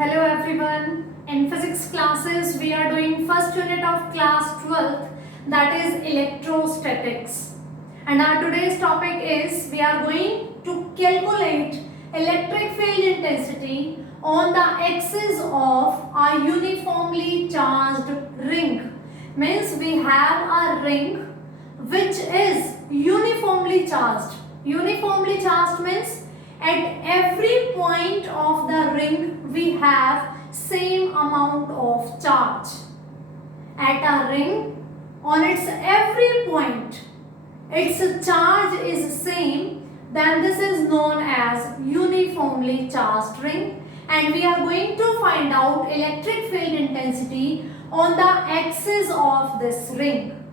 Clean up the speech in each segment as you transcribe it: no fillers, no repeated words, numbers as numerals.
Hello everyone. In physics classes we are doing first unit of class 12th, that is electrostatics. And our today's topic is we are going to calculate electric field intensity on the axis of a uniformly charged ring. Means we have a ring which is uniformly charged. Uniformly charged means at every point of the ring we have same amount of charge. At a ring, on its every point, its charge is same, then this is known as uniformly charged ring, and we are going to find out electric field intensity on the axis of this ring.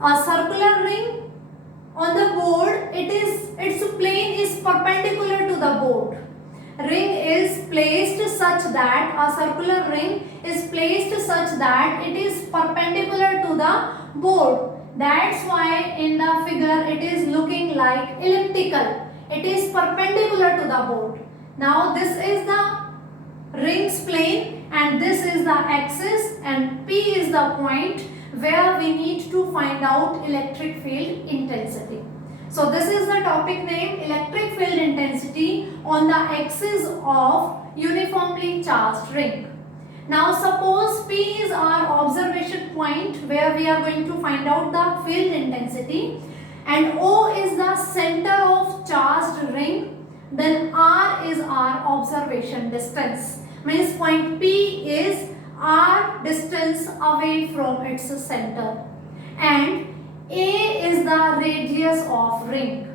A circular ring, on the board, its plane is perpendicular to the board. Ring is placed such that a circular ring is placed such that it is perpendicular to the board. That's why in the figure it is looking like elliptical. It is perpendicular to the board. Now this is the ring's plane and this is the axis, and P is the point where we need to find out electric field intensity. So this is the topic name, electric field intensity on the axis of uniformly charged ring. Now suppose P is our observation point where we are going to find out the field intensity, and O is the center of charged ring, then R is our observation distance. Means point P is R distance away from its center, and A is the radius of ring.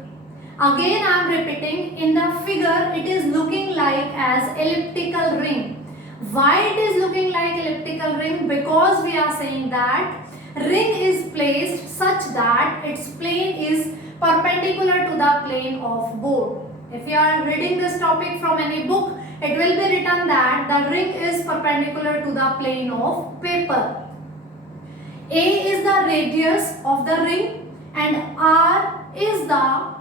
Again I am repeating, in the figure it is looking like as elliptical ring. Why it is looking like elliptical ring? Because we are saying that ring is placed such that its plane is perpendicular to the plane of board. If you are reading this topic from any book, it will be written that the ring is perpendicular to the plane of paper. A is the radius of the ring and R is the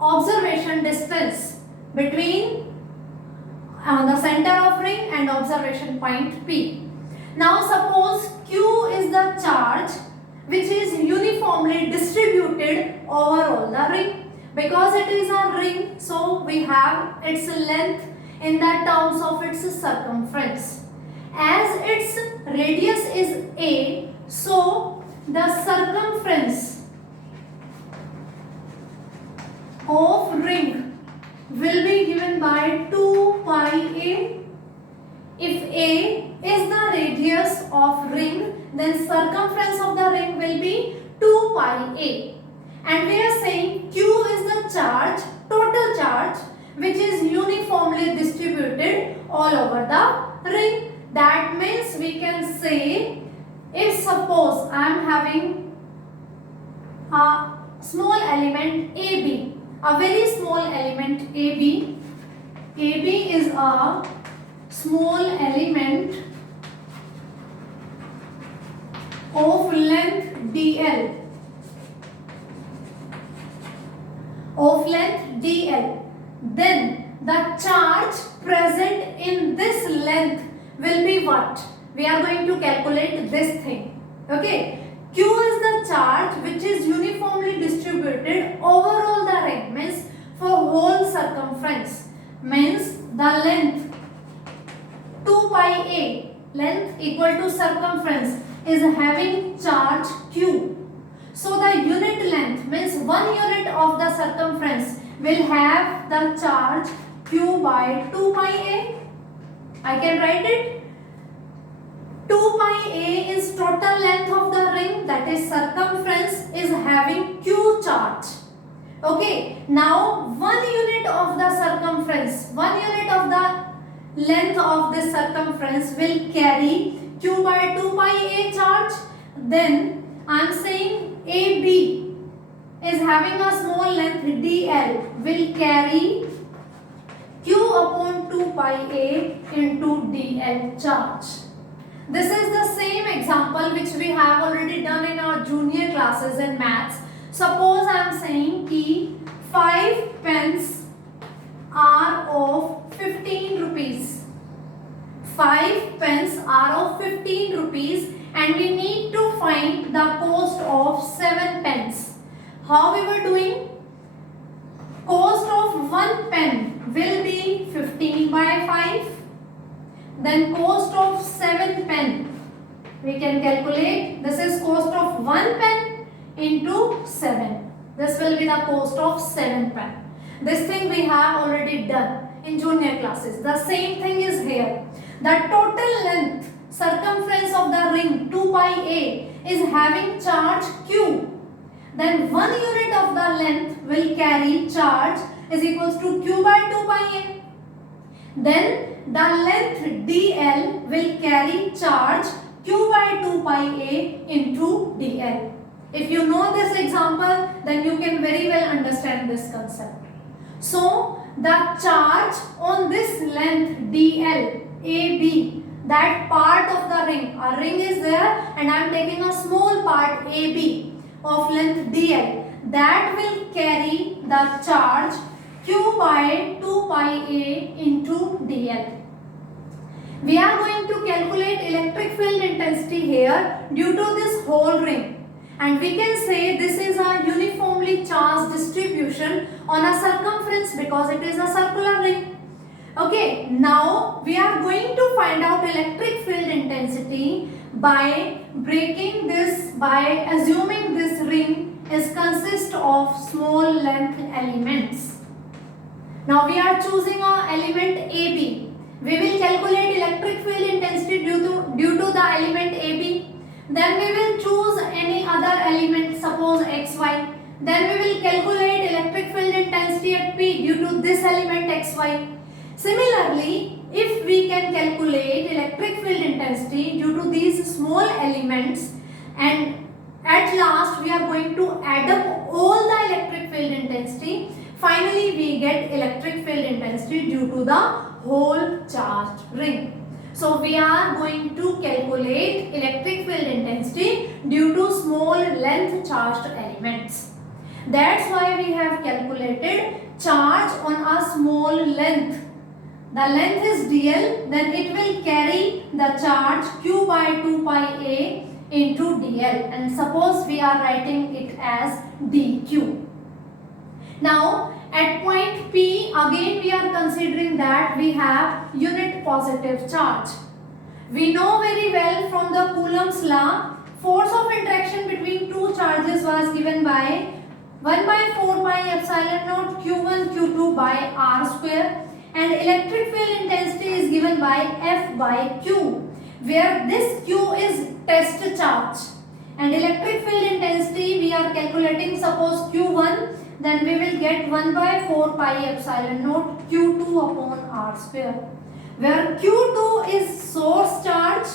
observation distance between the center of ring and observation point P. Now suppose Q is the charge which is uniformly distributed over all the ring. Because it is a ring, so we have its length in the terms of its circumference. As its radius is A, so the circumference of ring will be given by 2 pi A. If A is the radius of ring, then circumference of the ring will be 2 pi A. And we are saying Q is the charge, total charge, which is uniformly distributed all over the ring. That means we can say, if suppose I am having a small element AB, a very small element AB, AB is a small element of length DL, then the charge present in this length will be what? We are going to calculate this thing. Okay. Q is the charge which is uniformly distributed over all the ring, means for whole circumference, means the length 2 pi A, length equal to circumference, is having charge Q. So the unit length means 1 unit of the circumference will have the charge Q by 2 pi A. I can write it. 2 pi A is total length of the ring, that is circumference is having Q charge. Okay, now 1 unit of the circumference, 1 unit of the length of this circumference will carry Q by 2 pi A charge. Then I am saying AB is having a small length DL will carry Q upon 2 pi A into DL charge. This is the same example which we have already done in our junior classes in maths. Suppose I am saying कि 5 pence are of 15 rupees. 15 rupees and we need to find the cost of 7 pence. How we were doing? Cost of 1 pen will be 15 by 5. Then cost of 7 pen. We can calculate. This is cost of 1 pen into 7. This will be the cost of 7 pen. This thing we have already done in junior classes. The same thing is here. The total length, circumference of the ring 2 pi a is having charge Q. Then 1 unit of the length will carry charge is equals to Q by 2 pi a. Then the length dl will carry charge Q by 2 pi a into dl. If you know this example, then you can very well understand this concept. So the charge on this length dl AB, that part of the ring, a ring is there and I am taking a small part AB of length dl, that will carry the charge Q by 2 pi a into dl. We are going to calculate electric field intensity here due to this whole ring, and we can say this is a uniformly charged distribution on a circumference because it is a circular ring. Okay, now we are going to find out electric field intensity by breaking this, by assuming this ring is consist of small length elements. Now we are choosing a element AB. We will calculate electric field intensity due to the element AB. Then we will choose any other element, suppose XY. Then we will calculate electric field intensity at P due to this element XY. Similarly, if we can calculate electric field intensity due to these small elements, and at last we are going to add up all the electric field intensity, finally we get electric field intensity due to the whole charged ring. So we are going to calculate electric field intensity due to small length charged elements. That's why we have calculated charge on a small length. The length is dl, then it will carry the charge Q by 2 pi a into dl, and suppose we are writing it as dq. Now at point P, again we are considering that we have unit positive charge. We know very well from the Coulomb's law, force of interaction between two charges was given by 1 by 4 pi epsilon naught q1 q2 by r square, and electric field intensity is given by F by Q, where this Q is test charge, and electric field intensity we are calculating, suppose Q1, then we will get 1 by 4 pi epsilon naught Q2 upon R square, where Q2 is source charge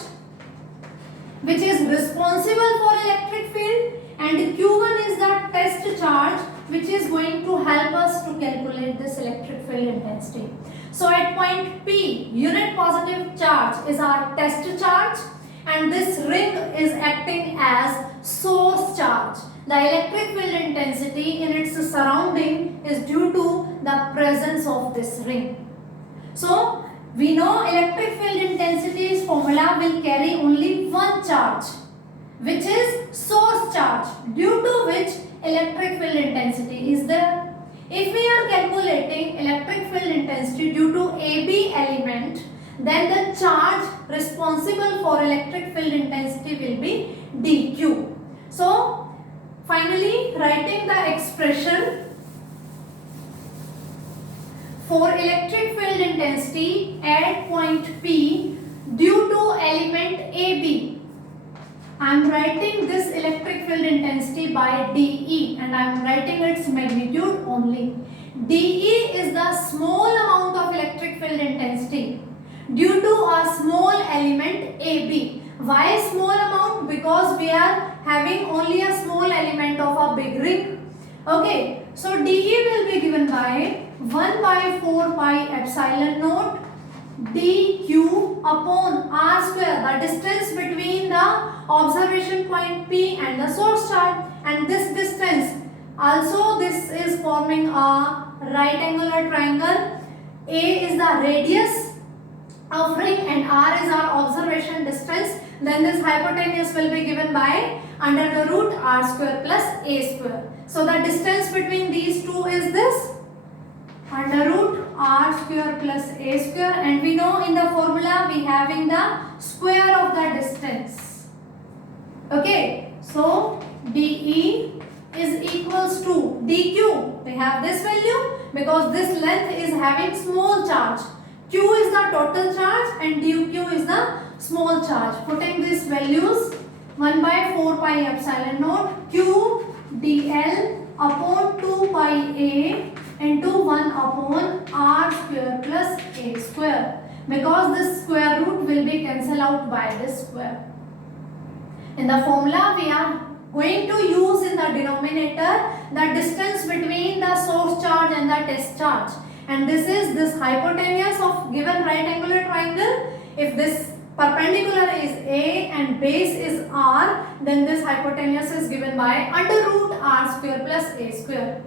which is responsible for electric field, and Q1 is the test charge which is going to help us to calculate this electric field intensity. So at point P, unit positive charge is our test charge, and this ring is acting as source charge. The electric field intensity in its surrounding is due to the presence of this ring. So we know electric field intensity's formula will carry only one charge, which is source charge, due to which electric field intensity is there. If we are calculating electric field intensity due to AB element, then the charge responsible for electric field intensity will be dq. So finally, writing the expression for electric field intensity at point P due to element AB, I am writing this electric field intensity by dE, and I am writing its magnitude only. dE is the small amount of electric field intensity due to a small element AB. Why small amount? Because we are having only a small element of a big ring. Okay, so dE will be given by 1 by 4 pi epsilon naught dq upon r square, the distance between the observation point P and the source charge, and this distance, also this is forming a right angular triangle. A is the radius of ring and r is our observation distance. then this hypotenuse will be given by under the root r square plus a square. So the distance between these two is this under root r square plus a square, and we know in the formula we having the square of the distance. Okay, so dE is equals to dq. We have this value because this length is having small charge. Q is the total charge and dq is the small charge. Putting these values, 1 by 4 pi epsilon naught q dl upon 2 pi a into 1 upon r square plus a square, because this square root will be cancelled out by this square. In the formula we are going to use in the denominator the distance between the source charge and the test charge, and this is this hypotenuse of given right angular triangle. If this perpendicular is a and base is r, then this hypotenuse is given by under root r square plus a square.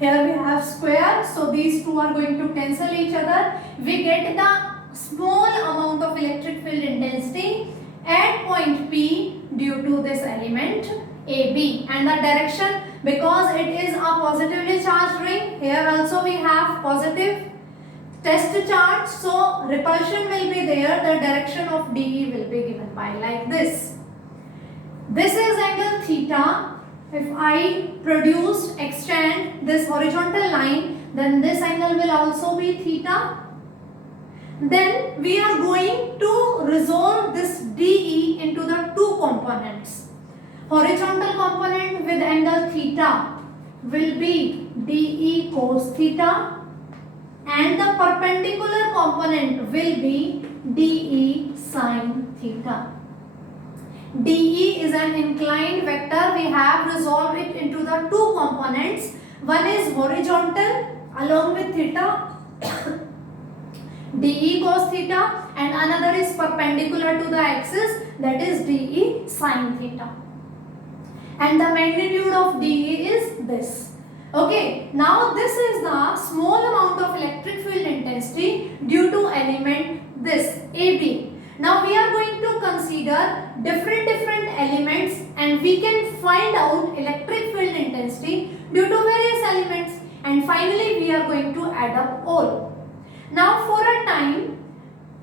Here we have square, so these two are going to cancel each other. We get the small amount of electric field intensity at point P due to this element AB, and the direction, because it is a positively charged ring, here also we have positive test charge, so repulsion will be there. The direction of DE will be given by like this. This is angle theta. If I extend this horizontal line, then this angle will also be theta. Then we are going to resolve this DE into the two components. Horizontal component with angle theta will be DE cos theta, and the perpendicular component will be DE sin theta. DE is an inclined vector. We have resolved it into the two components. One is horizontal along with theta DE cos theta, and another is perpendicular to the axis, that is DE sin theta. And the magnitude of DE is this. Okay, now this is the small amount of electric field intensity due to element this AB. Now we are going to consider different elements, and we can find out electric field intensity due to various elements, and finally we are going to add up all. Now for a time,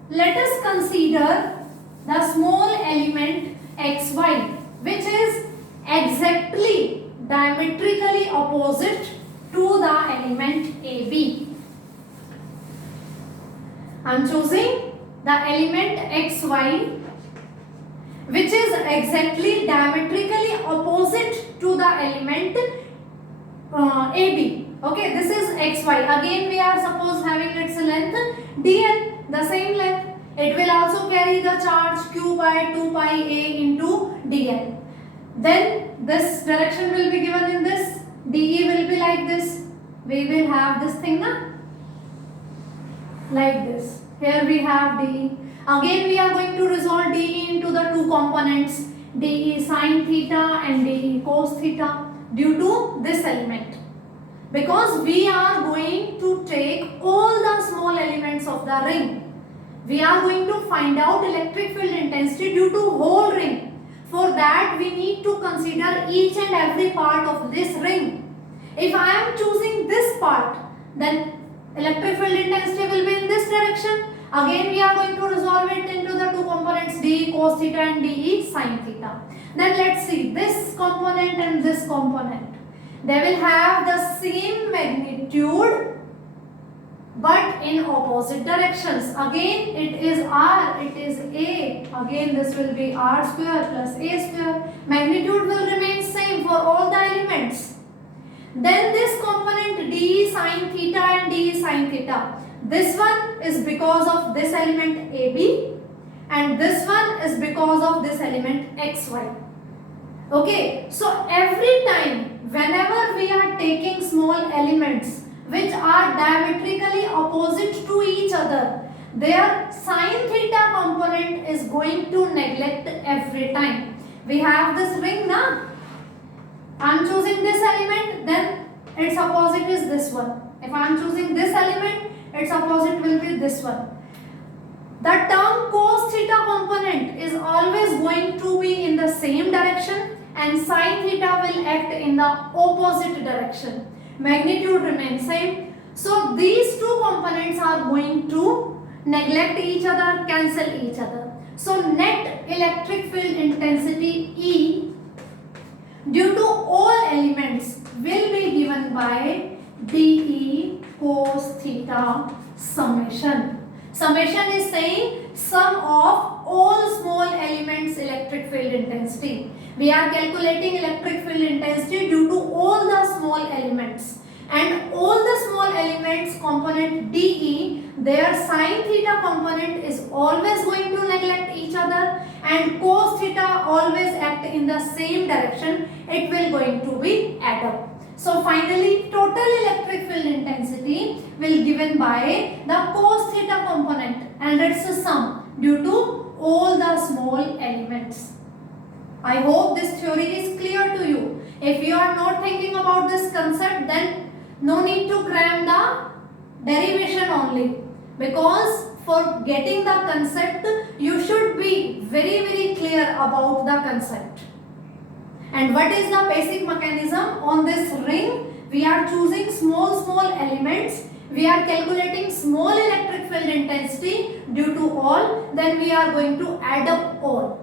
let us consider the small element xy, which is exactly diametrically opposite to the element AB. I am choosing the element xy, which is exactly diametrically opposite to the element AB. Okay, this is xy. Again we are suppose having its length dl, the same length. It will also carry the charge q by 2 pi a into dl. Then this direction will be given in this. DE will be like this. We will have this thing like this. Here we have DE. Again we are going to resolve DE into the two components, DE sin theta and DE cos theta, due to this element. Because we are going to take all the small elements of the ring, we are going to find out electric field intensity due to whole ring. For that we need to consider each and every part of this ring. If I am choosing this part, then electric field intensity will be in this direction. Again we are going to resolve it into the two components, DE cos theta and DE sin theta. Then let's see this component and this component. They will have the same magnitude but in opposite directions. Again it is R, it is A. Again this will be R square plus A square. Magnitude will remain same for all the elements. Then this component DE sin theta and DE sin theta. This one is because of this element AB, and this one is because of this element XY. Okay, so every time whenever we are taking small elements which are diametrically opposite to each other, their sin theta component is going to neglect every time. We have this ring now. I am choosing this element, then its opposite is this one. If I am choosing this element, its opposite will be this one. the term cos theta component is always going to be in the same direction and sin theta will act in the opposite direction. Magnitude remains same. So these two components are going to neglect each other, cancel each other. So net electric field intensity E due to all elements will be given by dE cos theta summation. Summation is saying sum of all small elements electric field intensity. We are calculating electric field intensity due to all the small elements, and all the small elements component dE, their sin theta component is always going to neglect each other and cos theta always act in the same direction. It will going to be add up. So finally total electric field intensity will given by the cos theta component and its sum due to all the small elements. I hope this theory is clear to you. If you are not thinking about this concept, then no need to cram the derivation only, because for getting the concept you should be very clear about the concept. And what is the basic mechanism? On this ring we are choosing small elements, we are calculating small electric field intensity due to all, then we are going to add up all.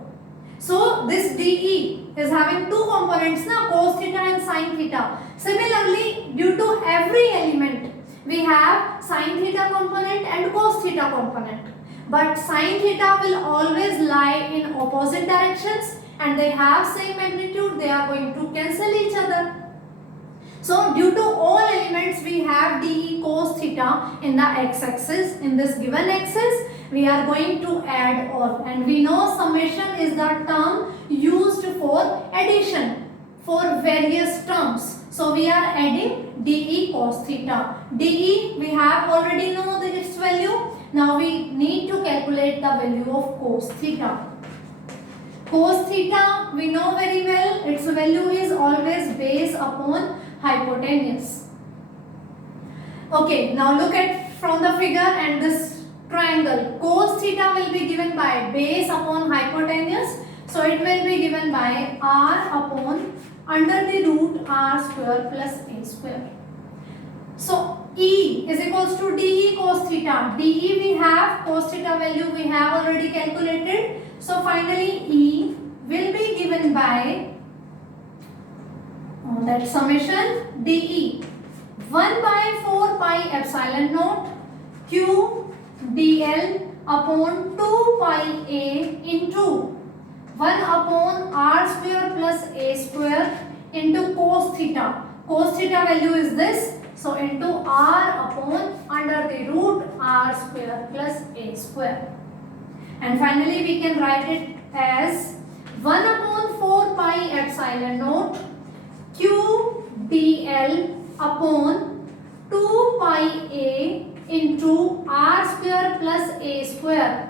So this dE is having two components na, cos theta and sin theta. Similarly, due to every element we have sin theta component and cos theta component, but sin theta will always lie in opposite directions and they have same magnitude, they are going to cancel each other. So due to all elements we have dE cos theta in the x-axis. In this given axis we are going to add all, and we know summation is the term used for addition for various terms. So we are adding dE cos theta. dE we have already know its value. Now we need to calculate the value of cos theta. Cos theta we know very well, its value is always base upon hypotenuse. Okay, now look at from the figure and this triangle. Cos theta will be given by base upon hypotenuse. So it will be given by r upon under the root r square plus a square. So E is equals to dE cos theta. dE we have, cos theta value we have already calculated. So finally E will be given by that summation dE 1 by 4 pi epsilon naught Q dl upon 2 pi a into 1 upon r square plus a square into cos theta. Cos theta value is this, so into r upon under the root r square plus a square. And finally we can write it as 1 upon 4 pi epsilon naught Q dl upon 2 pi a into r square plus a square.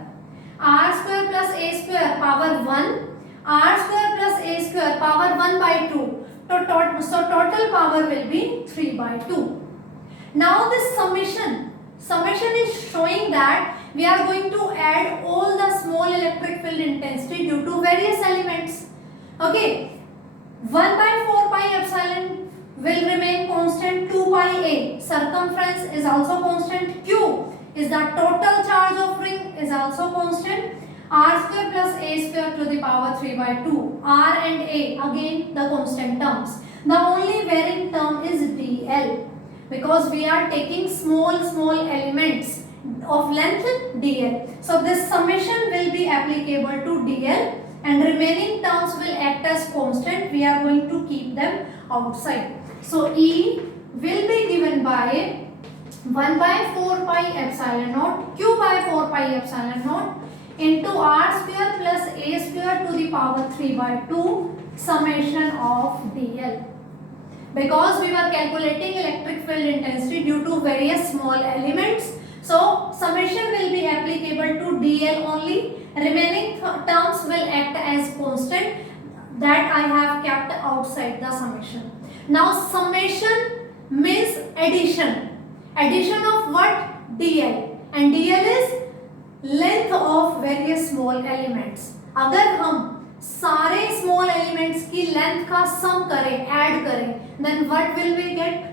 R square plus a square power 1, r square plus a square power 1 by 2. So total power will be 3 by 2. Now this summation is showing that we are going to add all the small electric field intensity due to various elements. Okay, 1 by 4 pi epsilon will remain constant, 2 pi a. Circumference is also constant. Q is the total charge of ring is also constant. R square plus a square to the power 3 by 2. R and a again the constant terms. The only varying term is dl, because we are taking small elements of length dl. So this summation will be applicable to dl and remaining terms will act as constant. We are going to keep them outside. So E will be given by 1 by 4 pi epsilon naught Q by 4 pi epsilon naught into r square plus a square to the power 3 by 2 summation of dl. Because we were calculating electric field intensity due to various small elements, so summation will be applicable to dl only. Remaining terms will act as constant that I have kept outside the summation. Now summation means addition. Addition of what? dl. And dl is length of various small elements. अगर हम सारे small elements की length का सम करें, add करें, then what will we get?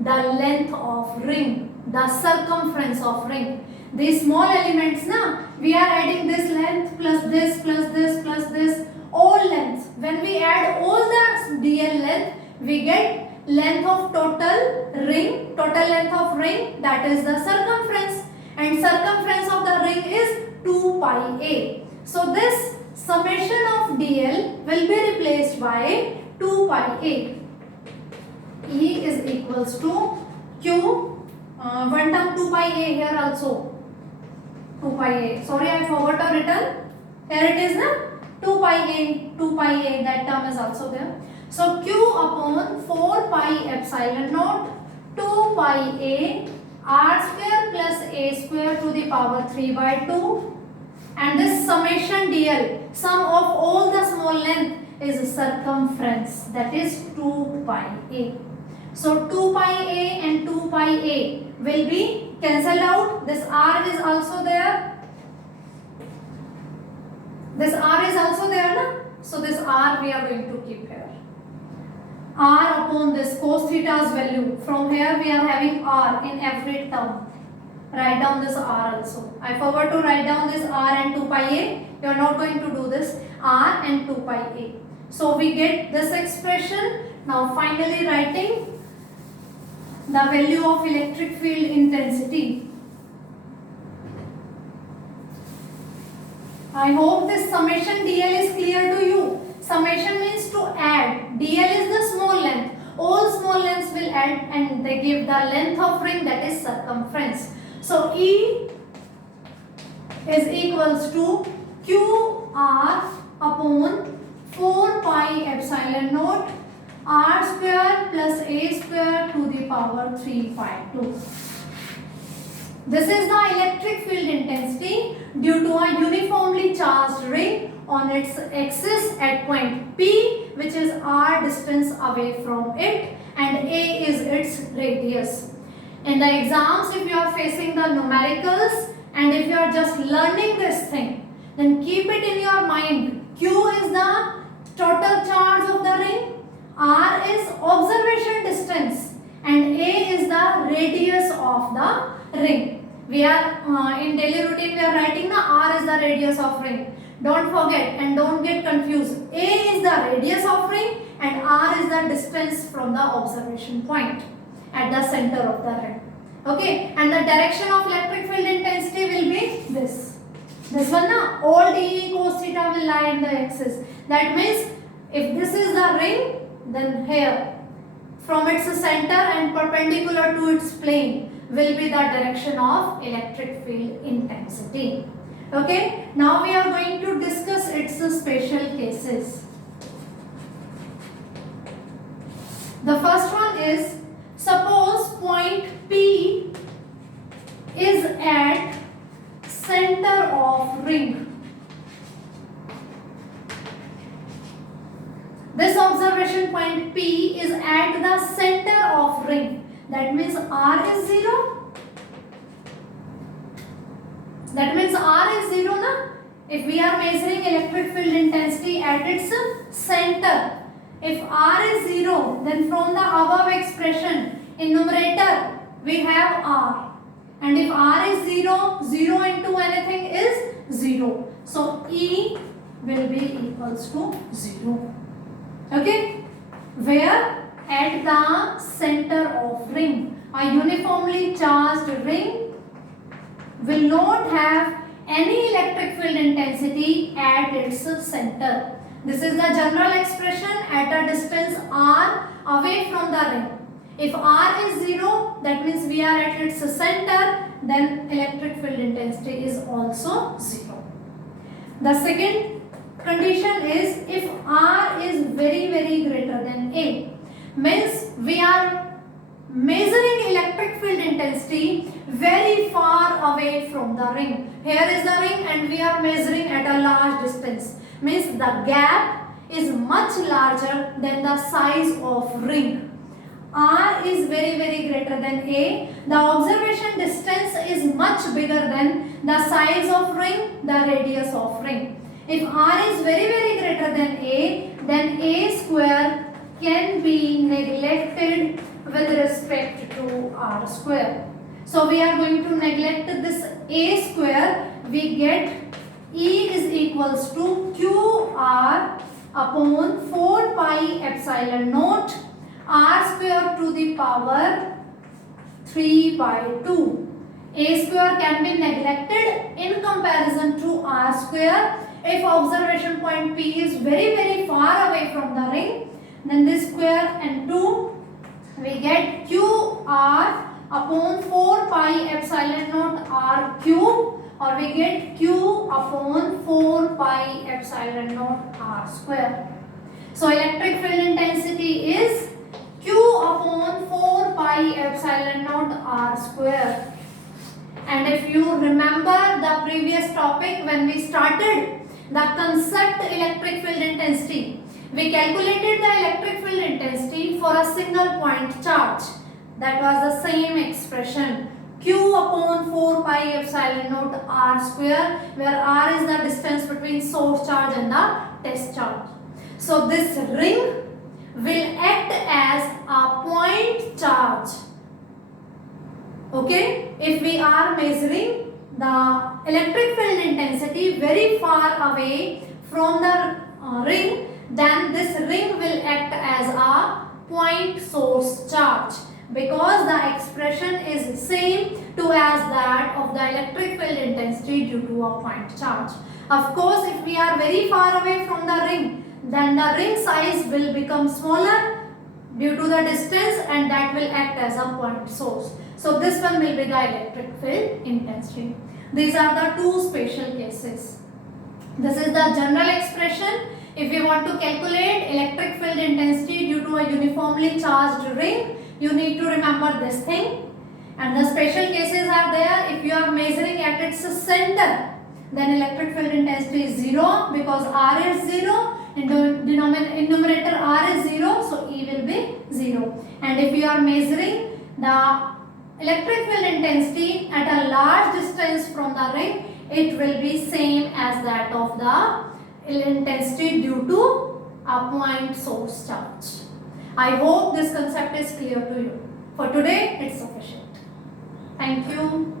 The length of ring, the circumference of ring. These small elements na, we are adding this length plus this plus this plus this, all lengths. When we add all the dl length, we get length of total ring, total length of ring, that is the circumference, and circumference of the ring is 2 pi a. So this summation of dl will be replaced by 2 pi a. E is equals to q, one term 2 pi a here also. 2 pi a. Sorry, I forgot to written. Here it is na, 2 pi a, 2 pi a, that term is also there. So q upon 4 pi epsilon naught 2 pi a r square plus a square to the power 3 by 2, and this summation dl, sum of all the small length is circumference, that is 2 pi a. So 2 pi a and 2 pi a will be cancelled out. This r is also there. This r is also there na? So this r we are going to keep here. R upon this cos theta's value. From here we are having r in every term. Write down this r also. I forgot to write down this r and 2 pi a. You are not going to do this. R and 2 pi a. So we get this expression. Now finally writing the value of electric field intensity. I hope this summation dl is clear to you. Summation means to add. dl is the small length. All small lengths will add and they give the length of ring, that is circumference. So E is equals to QR upon 4 pi epsilon naught r square plus a square to the power 3 pi 2. This is the electric field intensity due to a uniformly charged ring on its axis at point P, which is r distance away from it, and a is its radius. In the exams, if you are facing the numericals and if you are just learning this thing, then keep it in your mind. Q is the total charge of the ring, r is observation distance, and a is the radius of the ring. We are in daily routine we are writing the r is the radius of ring. Don't forget and don't get confused. A is the radius of ring and r is the distance from the observation point at the center of the ring. Okay, and the direction of electric field intensity will be this. This one na, all dE cos theta will lie in the axis. That means if this is the ring, then here from its center and perpendicular to its plane will be the direction of electric field intensity. Okay, now we are going to discuss its special cases. The first one is, suppose point P is at center of ring. This observation point P is at the center of ring. That means r is 0. That means r is 0 na? If we are measuring electric field intensity at its center, if r is 0, then from the above expression in numerator we have r, and if r is 0, 0 into anything is 0. So E will be equals to 0. Okay, where at the center of ring, a uniformly charged ring will not have any electric field intensity at its center. This is the general expression at a distance r away from the ring. If r is 0, that means we are at its center, then electric field intensity is also 0. The second condition is if r is very greater than a, means we are measuring electric field intensity very far away from the ring. Here is the ring and we are measuring at a large distance. Means the gap is much larger than the size of ring. R is very greater than A. The observation distance is much bigger than the size of ring, the radius of ring. If r is very greater than a, then a square can be neglected with respect to r square. So we are going to neglect this a square. We get E is equals to QR upon 4 pi epsilon naught r square to the power 3 by 2. A square can be neglected in comparison to r square. If observation point P is very far away from the ring, then this square and 2 we get QR upon 4 pi epsilon naught r cube, or we get Q upon 4 pi epsilon naught r square. So electric field intensity is Q upon 4 pi epsilon naught r square. And if you remember the previous topic when we started the concept electric field intensity, we calculated the electric field intensity for a single point charge. That was the same expression, Q upon 4 pi epsilon naught r square, where r is the distance between source charge and the test charge. So this ring will act as a point charge. Okay, if we are measuring the electric field intensity very far away from the ring, then this ring will act as a point source charge, because the expression is same to as that of the electric field intensity due to a point charge. Of course, if we are very far away from the ring, then the ring size will become smaller due to the distance, and that will act as a point source. So this one will be the electric field intensity. These are the two special cases. This is the general expression. If we want to calculate electric field intensity due to a uniformly charged ring, you need to remember this thing. And the special cases are there. If you are measuring at its center, then electric field intensity is 0, because r is 0, in the numerator r is 0, so E will be 0. And if you are measuring the electric field intensity at a large distance from the ring, it will be same as that of the intensity due to a point source charge. I hope this concept is clear to you. For today, it's sufficient. Thank you.